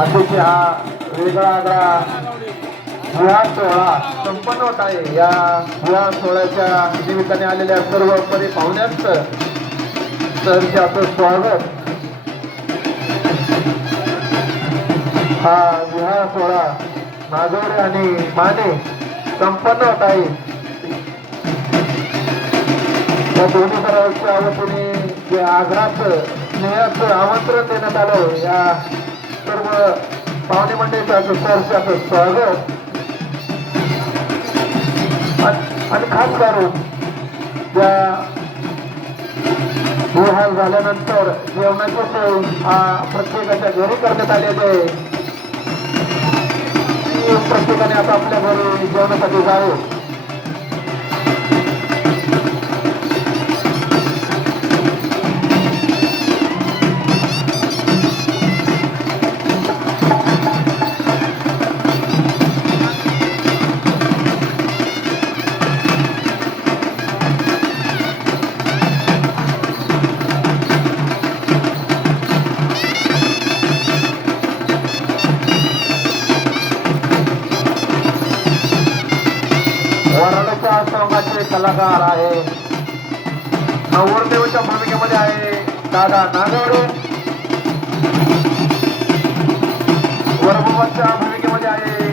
अतिशय हा वेगळा आगळा विवाह सोहळा संपन्न होत आहे. या विवाह सोहळ्याच्या निमित्ताने आलेल्या सर्व परी पाहुण्यांचं सहर्षाचं स्वागत. हा विवाह सोहळा नागवडे आणि माने संपन्न होत आहे. या दोन्ही करावच्या वतीने जे आग्रहाचं स्नेहाचं आमंत्रण देण्यात आलं, या सर्व पाहुणे मंडळीचं सहर्षाचं स्वागत. आणि खास करून ज्या विवाह झाल्यानंतर जेवणाची सोय हा प्रत्येकाच्या घरी करण्यात आलेली आहे. प्रत्येकाने आता आपल्या घरी जेवणासाठी जावे. वराडाच्या संघाचे कलाकार आहे, नवरदेवाच्या भूमिकेमध्ये आहे दादा नागवडे. वरभूमाच्या भूमिकेमध्ये आहे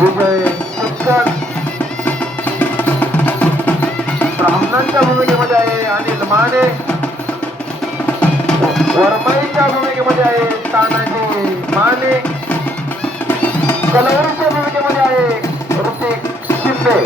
विजय शिक्षक. ब्राह्मणांच्या भूमिकेमध्ये आहे अनिल माने. वरमाईच्या भूमिकेमध्ये आहे तानाजी माने. कलावरीच्या भूमिकेमध्ये आहे ऋतिक शिंदे.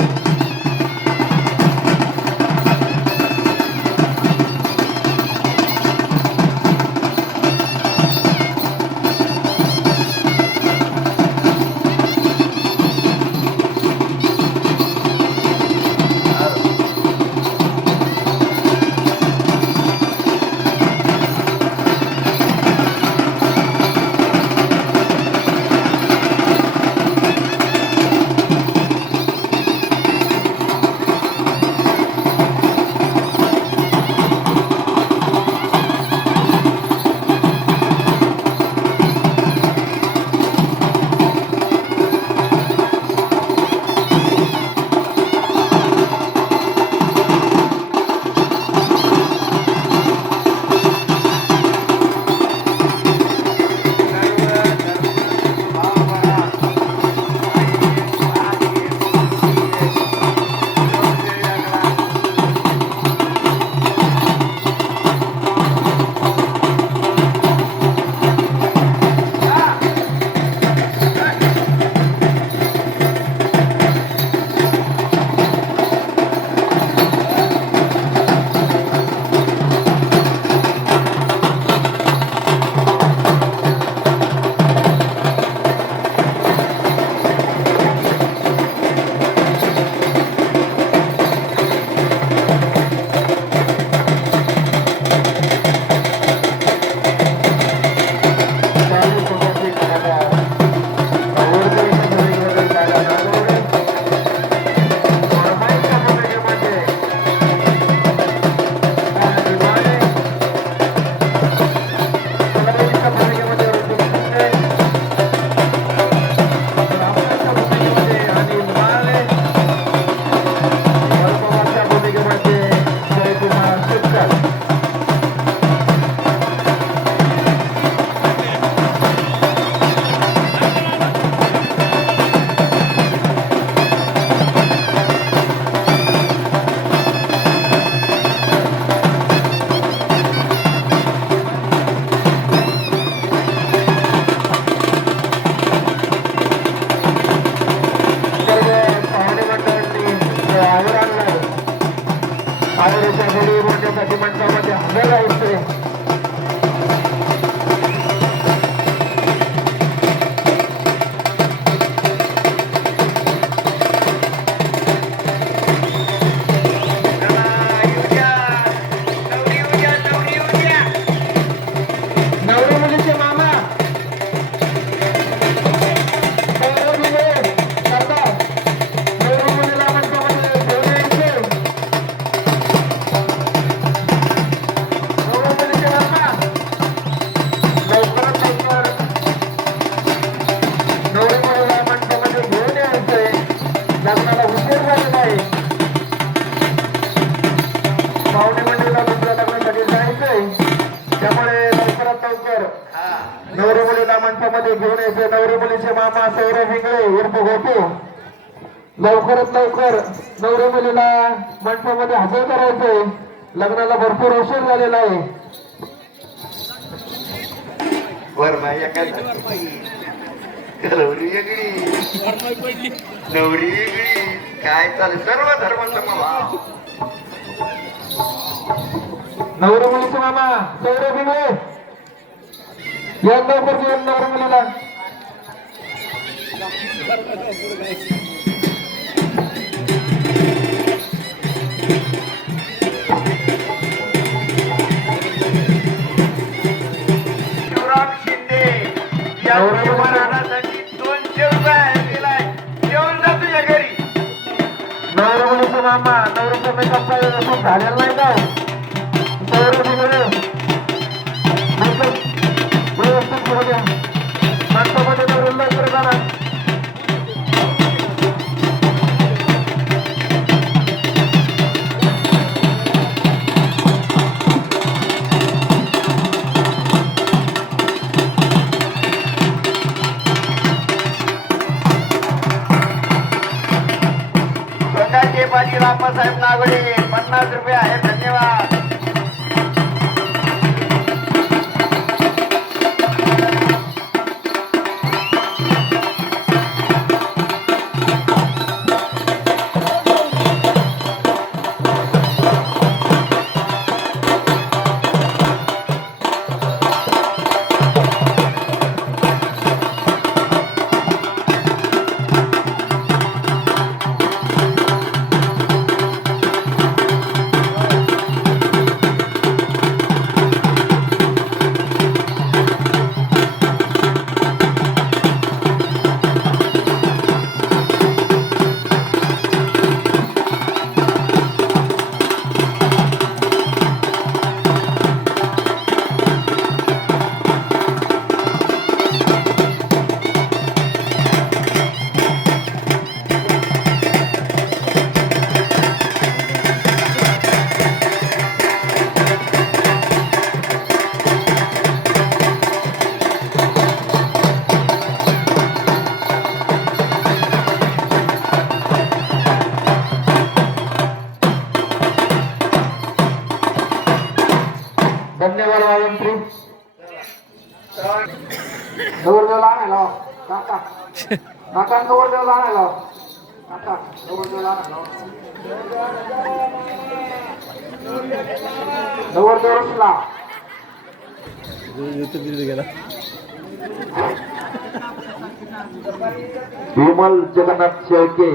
त्यामुळे लवकरात लवकर नवरी मुलीला मंचामध्ये घेऊन यायचे. नवरी मुलीचे मामा सौरभ हिंगळे उर्फ गोपू लवकरात लवकर नवरी मुलीला मंचामध्ये हजर करायचे. लग्नाला भरपूर उशीर झालेला आहे. नवरी वेगळी नवरी वेगळी काय चालेल सर्व धर्म समभाव. नवरी मुलीचे मामा सौरभ हिंगळे या लवकर घेऊन नवरी मुलीला. शिवराम शिंदे या राहण्यासाठी 200 रुपये दिलाय. जेवण जा तुझ्या घरी. नवरी मुलीचे मामा नवरीचा मेकअप काही झालेला नाही का सौरभ हिंगळे व्यवस्थित करू द्या. माणसामध्ये नवरीला लवकर जाणार. स्वतःचे बाजी रापासाहेब नागडे 50 रुपये आहे. धन्यवाद. धन्यवाद वाजंत्री. नवरदेवाला आणायला काका काका नवरदेवाला आणायला काका नवरदेवाला आणायला नवरदेवाला विमल जगन्नाथ शेळके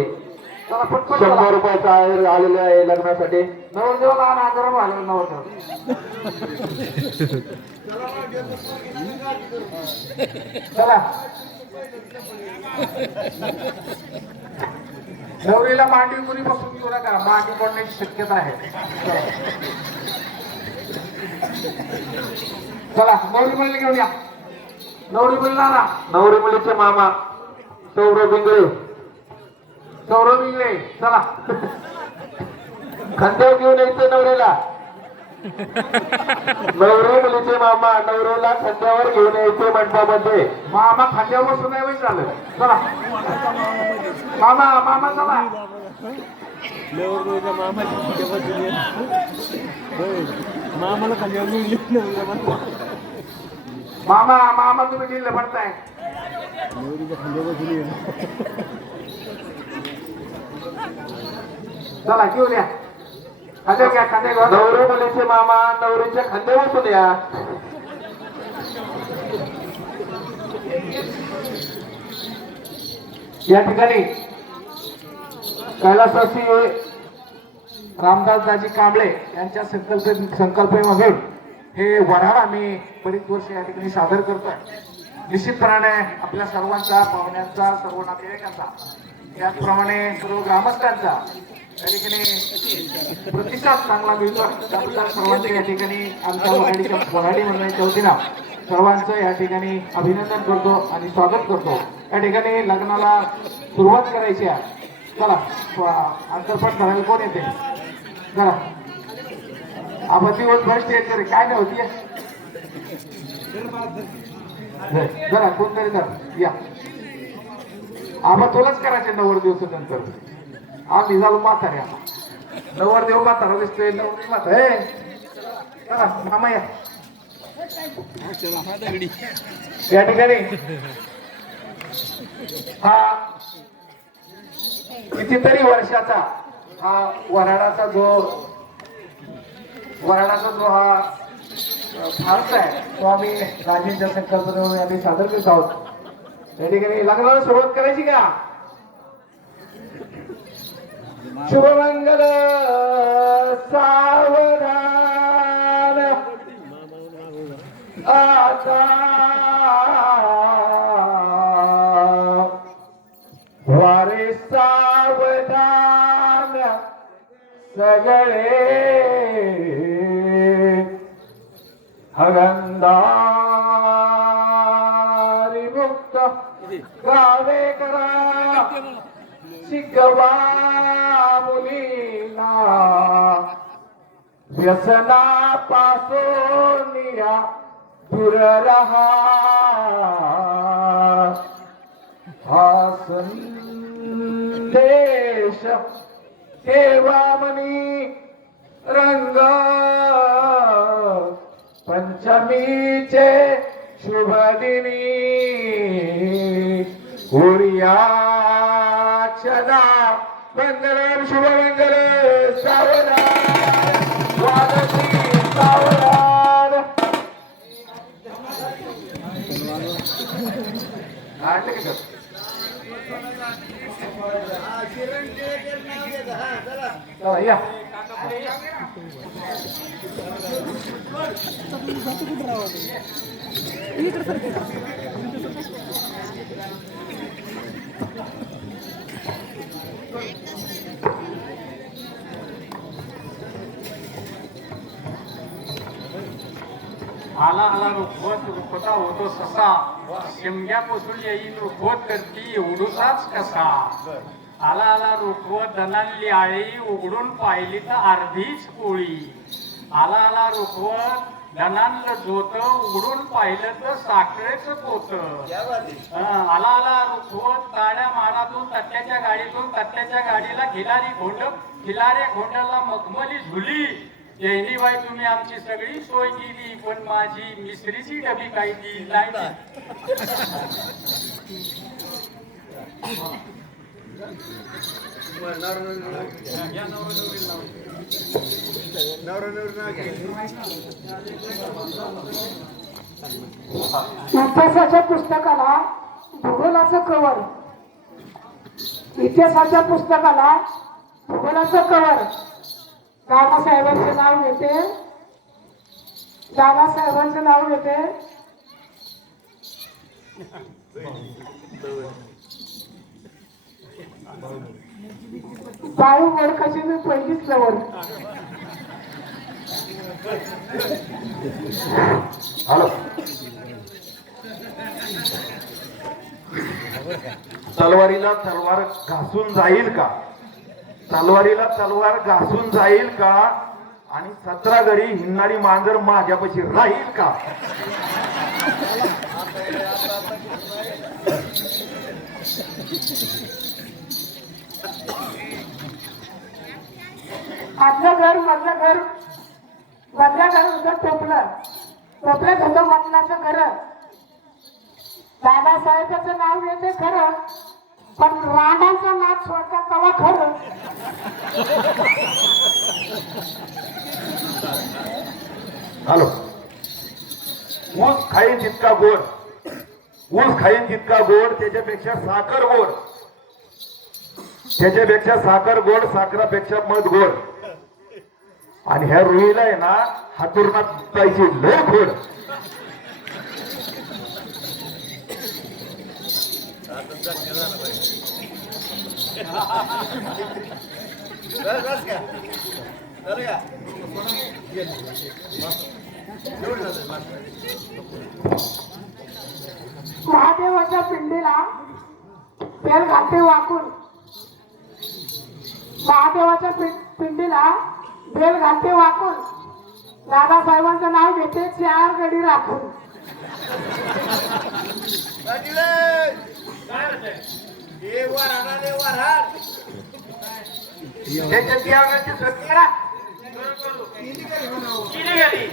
100 रुपयाचा आलेला आहे लग्नासाठी. नवरदेवाला आणा गरम आलेला नवरदेव. चला नवरीला मांडी कुणी बसून घेऊ नका. मांडी पडण्याची शक्यता आहे. चला नवरी मुलीला घेऊन या. नवरी मुलीला ना नवरी मुलीचे मामा सौरभ इंगळे सौरभ इंगळे चला खांद्यावर घेऊन यायचं नवरीला. नवरी मुलीचे मामा नवरीला खांद्यावर घेऊन यायचे मंडपामध्ये. मामा खांद्यावर बसून नाही झालं. चला मामा मामा चला मामाला खाली मामा मामा तुम्ही दिले पडताय. चला घेऊन या. खांद्या घ्या खांद्या घ्या. नवरी मुलीचे मामा नवरीच्या खांद्या बसून या. या ठिकाणी कैलासवासी रामदासदाजी कांबळे यांच्या संकल्पनेमधून हे वऱ्हाड आम्ही बरीच वर्ष या ठिकाणी सादर करतोय. निश्चितपणाने आपल्या सर्वांचा पाहुण्यांचा सर्व नातेवाईकांचा त्याचप्रमाणे सर्व ग्रामस्थांचा या ठिकाणी प्रतिसाद चांगला मिळतो. त्याबद्दल सर्वांचे या ठिकाणी आमच्या वऱ्हाडी मंडळाच्या वतीनं सर्वांचं या ठिकाणी अभिनंदन करतो आणि स्वागत करतो. या ठिकाणी लग्नाला सुरुवात करायची आहे. चला अंतरपट करायला कोण येते. चला आपण दिवसभर स्टेज काय नाही होती. जरा कोणतरी कर या आबा तुलाच करायचे 90 दिवसानंतर आम्ही झालो म्हातारे आता 90 देव म्हातारा दिसतोय 90 म्हातारा हे चला मामा या या ठिकाणी हा कितीतरी वर्षाचा हा वराडाचा जो हा फारसा आहे तो आम्ही राजेंच्या संकल्पनेवर आम्ही सादर करत आहोत. या ठिकाणी लग्नाला सुरुवात करायची का? शुभमंगल सावधान आता वारे सावधान सगळे हगंदारी मुक्त गावे करा शिकवा मुलीना व्यसनापासून या दूर रहा हा संदेश ठेवा मनी रंग पंचमीचे शुभ दिनी उर्याक्षदा मंगलम शुभमंगल सावधान वादती सावधान काढले की चला या आला आला रुखवत रुखवता होतो ससा शिमग्यापासून येईल रुखवत करती एवढूसाच कसा आला आला रुखवत दणाणली आळी उघडून पाहिली तर अर्धीच पोळी आला आला रुखवत दणाणलं जोत उघडून पाहिलं तर साखरेचं पोत आला आला रुखवत काड्या मारातून तट्ट्याच्या गाडीला खिलारे घोंडाला मखमली झुली जयनीबाई तुम्ही आमची सगळी सोय केली पण माझी मिसरीची डबी काही दिली नाही इतिहासाच्या पुस्तकाला भूगोलाचं कवर दादासाहेबांचं नाव घेते बाळू मोडकाची मी पहिलीच लवण हॅलो तलवारीला तलवार घासून जाईल का आणि 17 गडी हिंडणारी मांजर माझ्यापाशी राहील का? आतलं घर मधलं घर होतं टोपलं होतं मटणाचं घर दादासाहेबांचं नाव घेते खरं पण राणाचं नाव सोडता तेव्हा खरं हॅलो ऊस खाईन जितका गोड त्याच्यापेक्षा साखर गोड साखरापेक्षा मध गोड आणि ह्या रुईला आहे ना हातुरणात पाहिजे लय गोड महादेवाच्या पिंडीला बेल घालते वाकून दादासाहेबांचं नाव घेते 4 गडी राखून त्याच्या त्यागाची सोय करा. किती गेली?